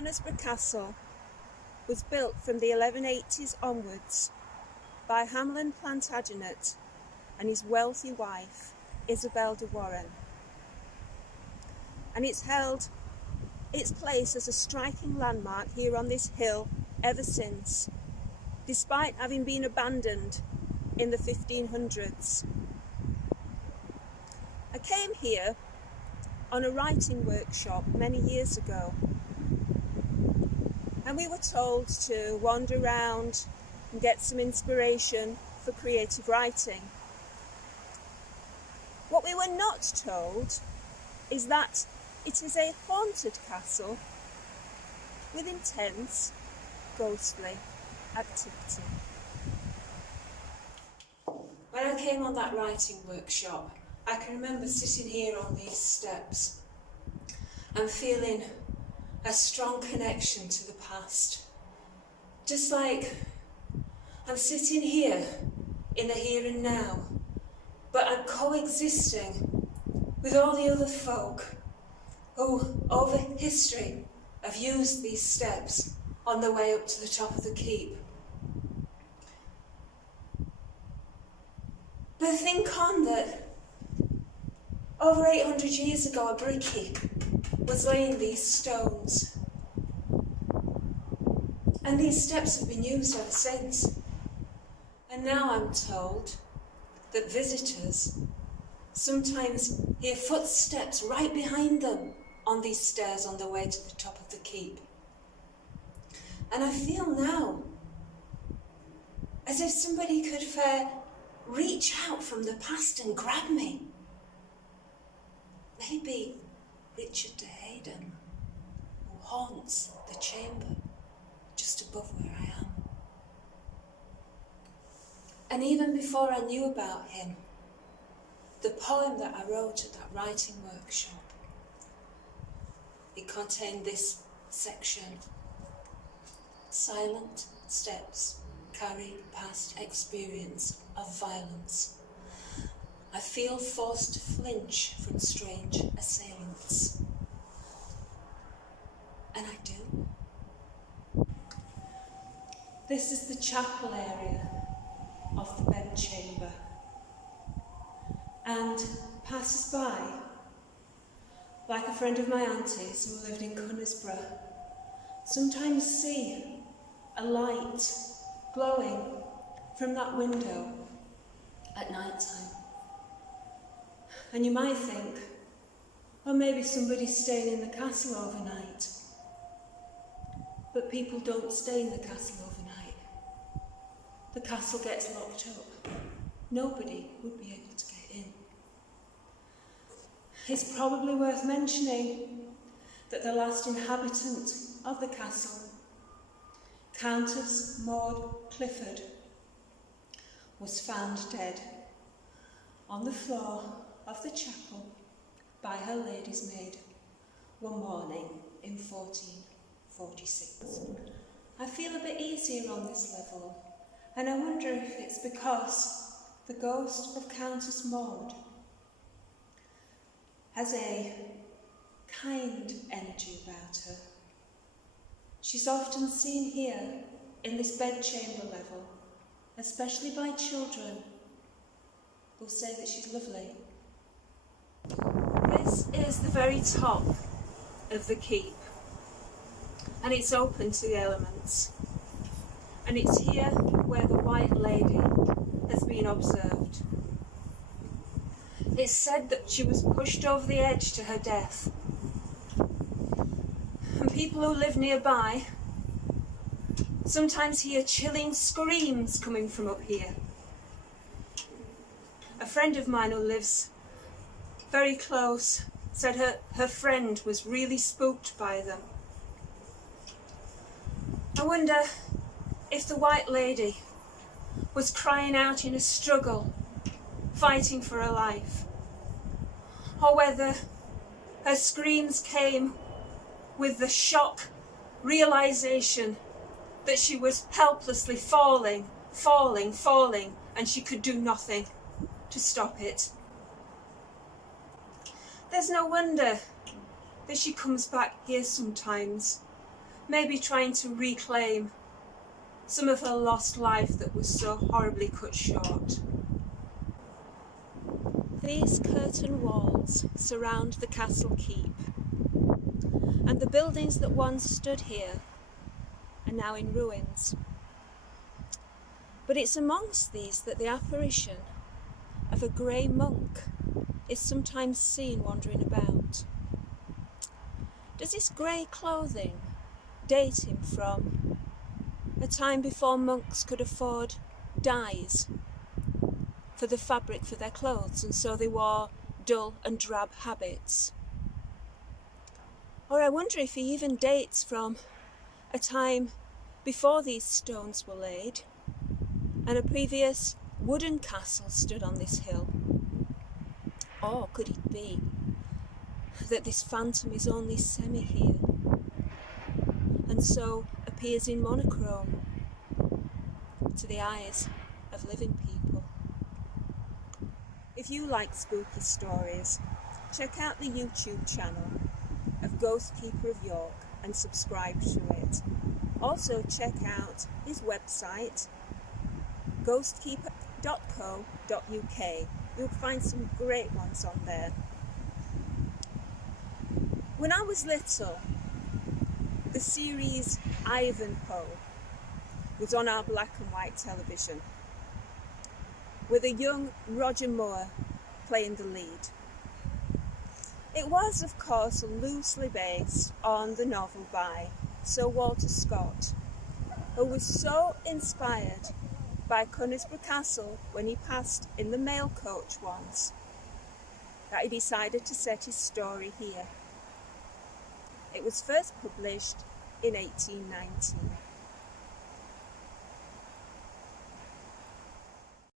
Conisbrough Castle was built from the 1180s onwards by Hamlin Plantagenet and his wealthy wife, Isabel de Warren. And it's held its place as a striking landmark here on this hill ever since, despite having been abandoned in the 1500s. I came here on a writing workshop many years ago, and we were told to wander around and get some inspiration for creative writing. What we were not told is that it is a haunted castle with intense ghostly activity. When I came on that writing workshop, I can remember sitting here on these steps and feeling a strong connection to the past. Just like I'm sitting here in the here and now, but I'm coexisting with all the other folk who, over history, have used these steps on their way up to the top of the keep. But think on that over 800 years ago a brickie was laying these stones, and these steps have been used ever since. And now I'm told that visitors sometimes hear footsteps right behind them on these stairs on their way to the top of the keep. And I feel now as if somebody could reach out from the past and grab me. Maybe Richard de Hayden, who haunts the chamber just above where I am. And even before I knew about him, the poem that I wrote at that writing workshop, it contained this section: silent steps carry past experience of violence. I feel forced to flinch from strange assailants. And I do. This is the chapel area of the bedchamber. And passers by, like a friend of my auntie's who lived in Conisbrough, sometimes see a light glowing from that window at night time. And you might think, well, maybe somebody's staying in the castle overnight. But people don't stay in the castle overnight. The castle gets locked up. Nobody would be able to get in. It's probably worth mentioning that the last inhabitant of the castle, Countess Maud Clifford, was found dead on the floor of the chapel by her lady's maid one morning in 1446. I feel a bit easier on this level, and I wonder if it's because the ghost of Countess Maud has a kind energy about her. She's often seen here in this bedchamber level, especially by children who say that she's lovely. This is the very top of the keep, and it's open to the elements. And it's here where the White Lady has been observed. It's said that she was pushed over the edge to her death. And people who live nearby sometimes hear chilling screams coming from up here. A friend of mine who lives very close said her friend was really spooked by them. I wonder if the White Lady was crying out in a struggle, fighting for her life, or whether her screams came with the shock realization that she was helplessly falling, and she could do nothing to stop it. There's no wonder that she comes back here sometimes maybe trying to reclaim some of her lost life that was so horribly cut short. These curtain walls surround the castle keep, and the buildings that once stood here are now in ruins. But it's amongst these that the apparition of a grey monk is sometimes seen wandering about. Does his grey clothing date him from a time before monks could afford dyes for the fabric for their clothes, and so they wore dull and drab habits? Or I wonder if he even dates from a time before these stones were laid and a previous wooden castle stood on this hill. Or could it be that this phantom is only semi here and so appears in monochrome to the eyes of living people? If you like spooky stories, check out the YouTube channel of Ghostkeeper of York and subscribe to it. Also check out his website, ghostkeeper.co.uk. You'll find some great ones on there. When I was little, the series Ivanhoe was on our black and white television, with a young Roger Moore playing the lead. It was, of course, loosely based on the novel by Sir Walter Scott, who was so inspired by Conisbrough Castle when he passed in the mail coach once that he decided to set his story here. It was first published in 1819.